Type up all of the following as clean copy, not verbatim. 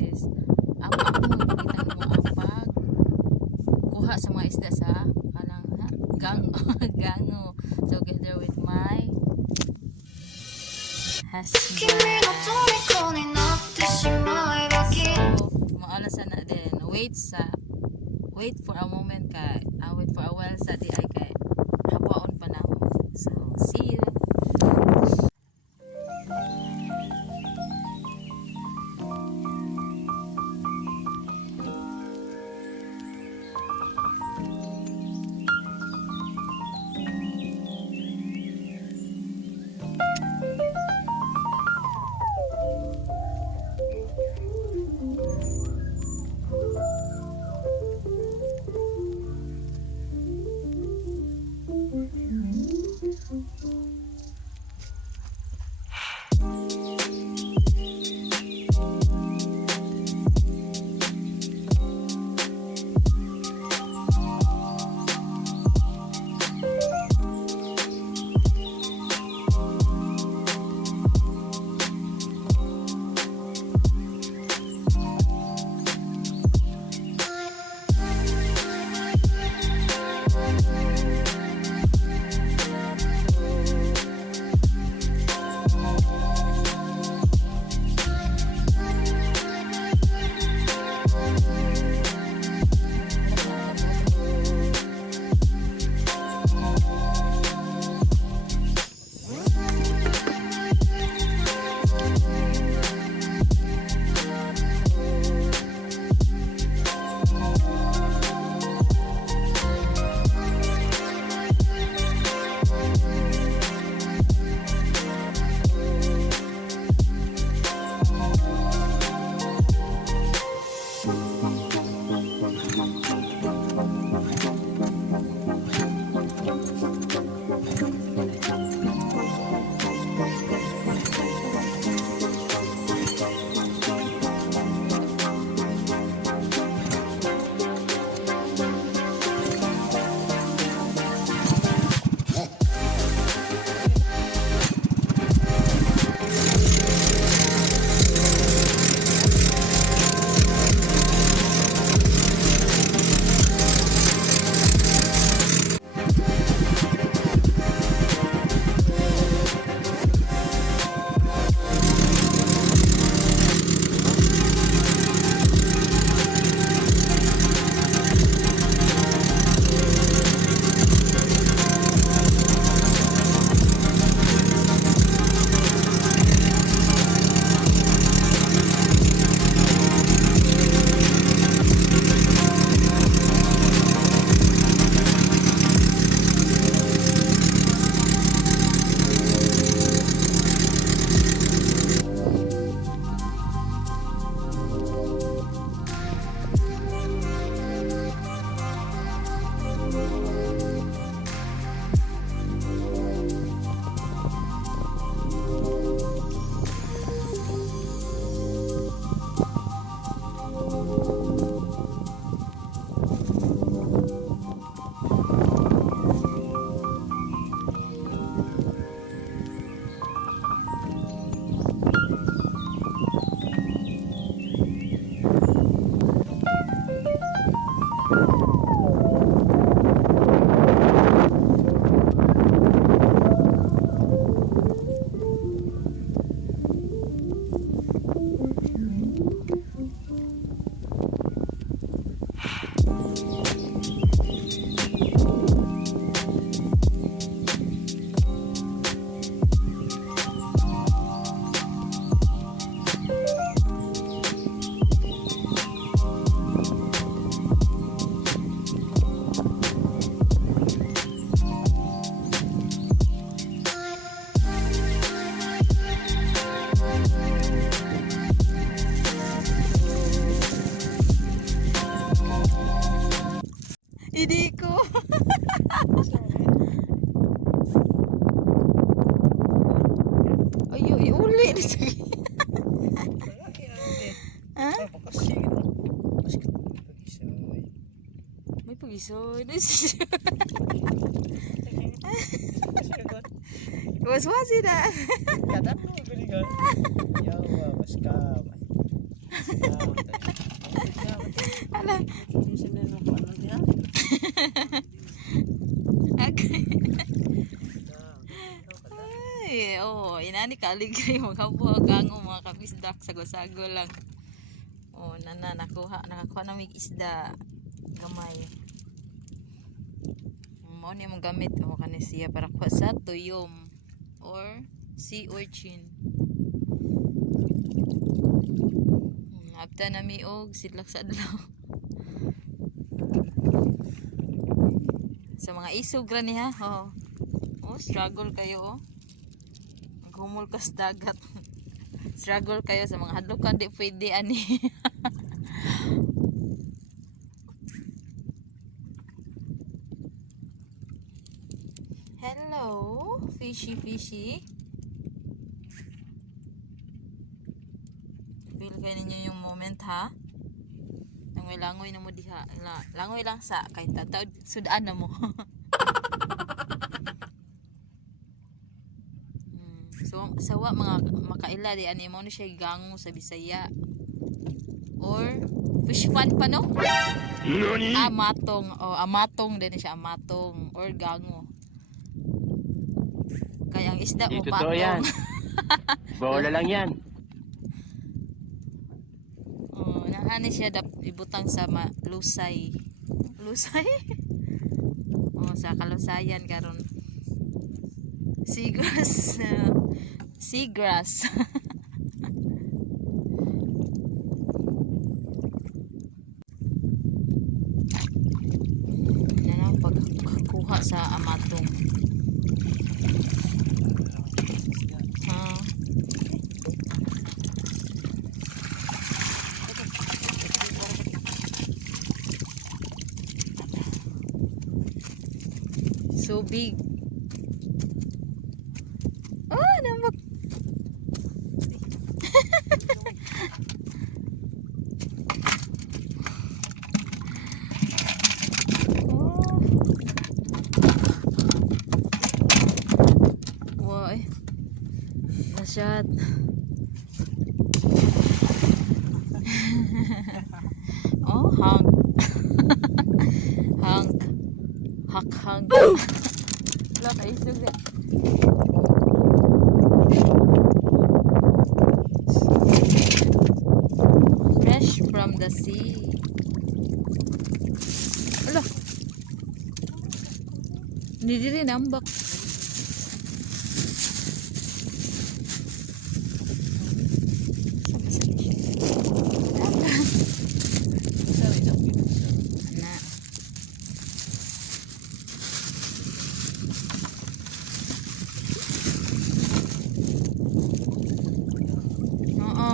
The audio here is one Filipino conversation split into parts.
is ako magpakita mo ang pagkuha sa mga isda sa kanang gango together with my husband. So maalasan na din wait for a moment kay wait for a while sa di ay kay hapaon pa na. So see you. Hindi ko. Ayo, iuli ni sige. Ha? May pagisoy. Was-was na. Kata mo galingan. Yawa, mas kamay. Ala. Okay. Ay, oh, inani kaligri magkabuha gango mga kabisdak sago-sago lang. Oh, nakakuha na mig isda gamay. Mo ni mong gamit mo kanina siya para kuha sa tuyom or sea urchin. Apta na miog sidlak sa adlaw. Sa mga isog ra ni ha. Oh, struggle kayo oh. Humol ka sa dagat. Struggle kayo sa mga hadlokan di pwede ani. Hello, fishy. Feel kayo ninyo yung moment ha. Langoy na mo diha. Langoy lang sa kay tataw sudaan na mo. So sawa mga makaila di ani mo na siya gango sa Bisaya or fish pan pa no? Amatong din siya amatong or gango. Kaya ang isda mo totoo yan. Bola lang yan. Nahani siya ibutang sa lusay. Lusay? Sa kalusayan karon. Seagrass. Yan ang pagkuha sa amatong. So big. Nambak. Why? Nasyat. Hang. Hang. Wala ka isog eh. Fresh from the sea. Ala. Hindi rin nambak.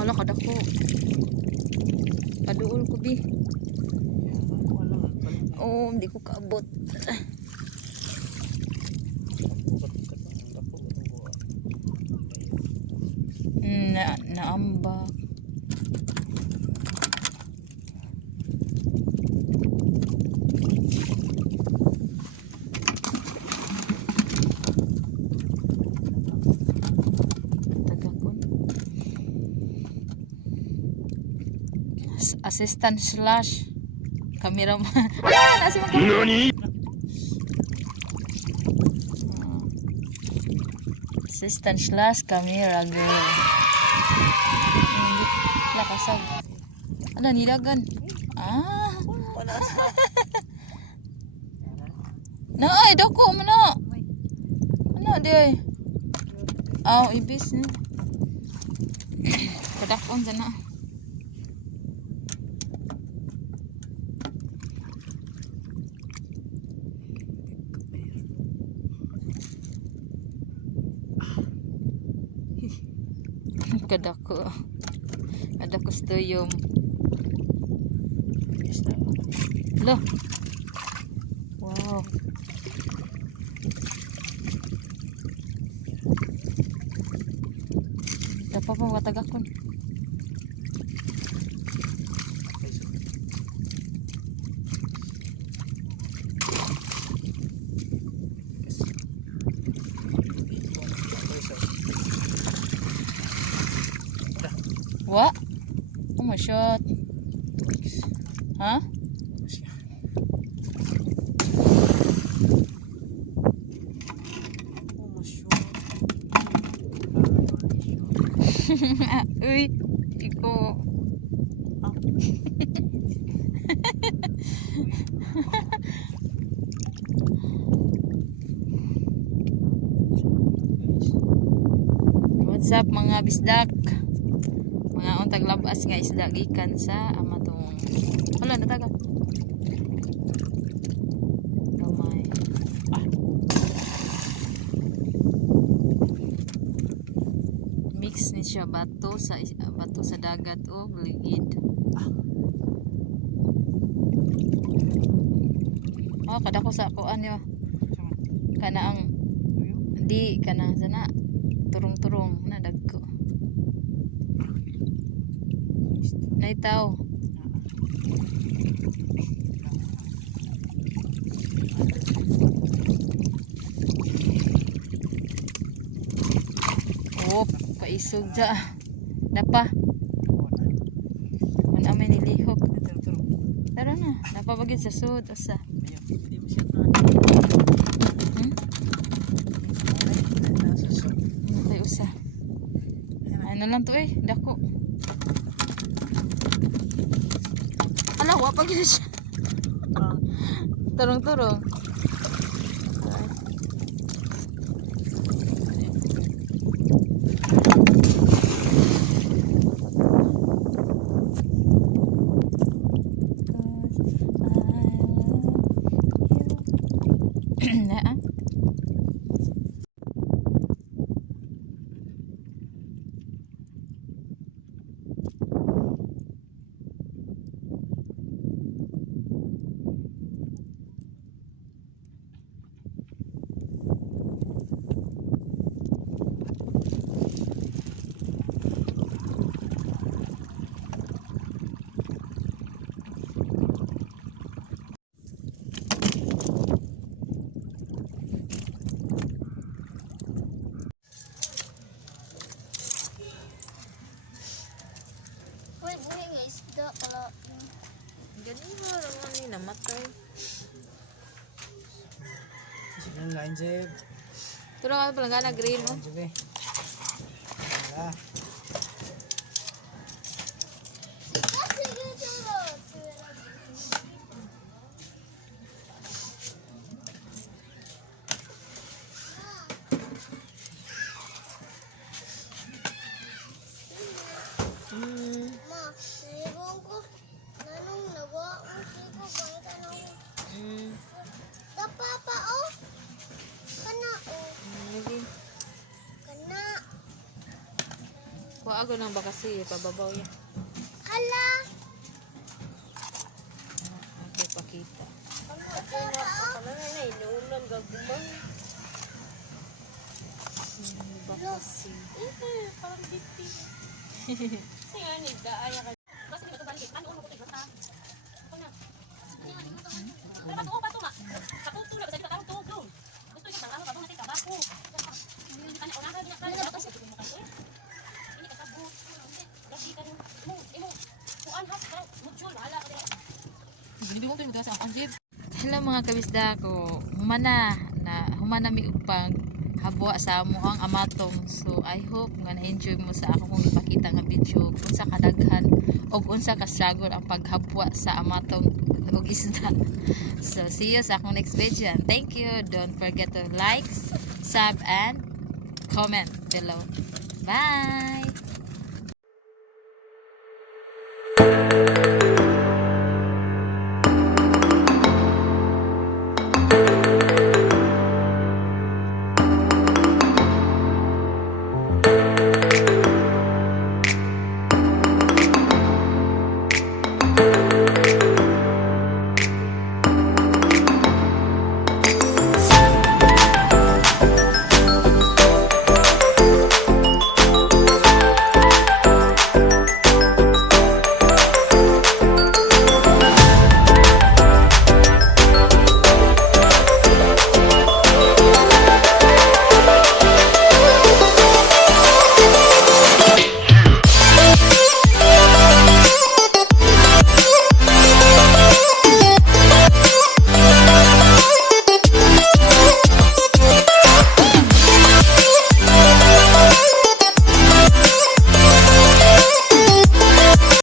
Wala kadako. Paduol ko bi. Hindi ko kaabot. Naambak. Assistant / cameraman. Nani? Assistant / camera girl. Lakasag. Ano nilagan? Ay dako mo na. Ano di ay? Ibis ni. Kadakon sana. Kadako stuyom. Loh. Wow. Dapat pa matagakon. Wa? mo shot? Ha? Uy, iko. What's up mga bisdak? Mga untag labas nga isda gikan sa Amatong. Wala natagap. Gamay. Mix ni siya bato sa dagat o ligid. Kada ko sa kuan yo. Kana ang di kana sana turong-turong na dagko. Naitaw. Oh, paisog dya. Dapa. Kung amay nilihok. Tara na. Dapa bagid sa sud. Usa. Tay usa. Ano lang to eh. Dako. Ala, wapag yun siya. Turong-turong. Ganimo naman ni namatay. Sige lain sir. Turong ano pala nga na green oh. Sige. Wala. Kuha ako ng bakasi, pababaw yan. Hala! Okay, pakita. Bakasi. Parang diti. Kaya nagdaaya ka. Basta di ba ito balik? Ano ko ito? Ako na. Pero bato ma. Kaputo na. Kasi di ba tarong tuhog doon? Gusto niya bang ano ka doon natin tabako? Hindi ka na unahan. Hindi ka bakasi. Ini kasabot. Lagi ka rin. Imo. Kuan has. Mutual. Bahala ka din. Hindi mo kayo sa akong jeep. Hello mga kabisda ko. Humana mi upang habwa sa amo ang Amatong. So I hope nga na-enjoy mo sa ako kong ipakita nga video kung sa kadaghan o unsa ka struggle ang paghabwa sa Amatong og isda. So see you sa akong next video. Thank you. Don't forget to like, sub and comment below. Bye.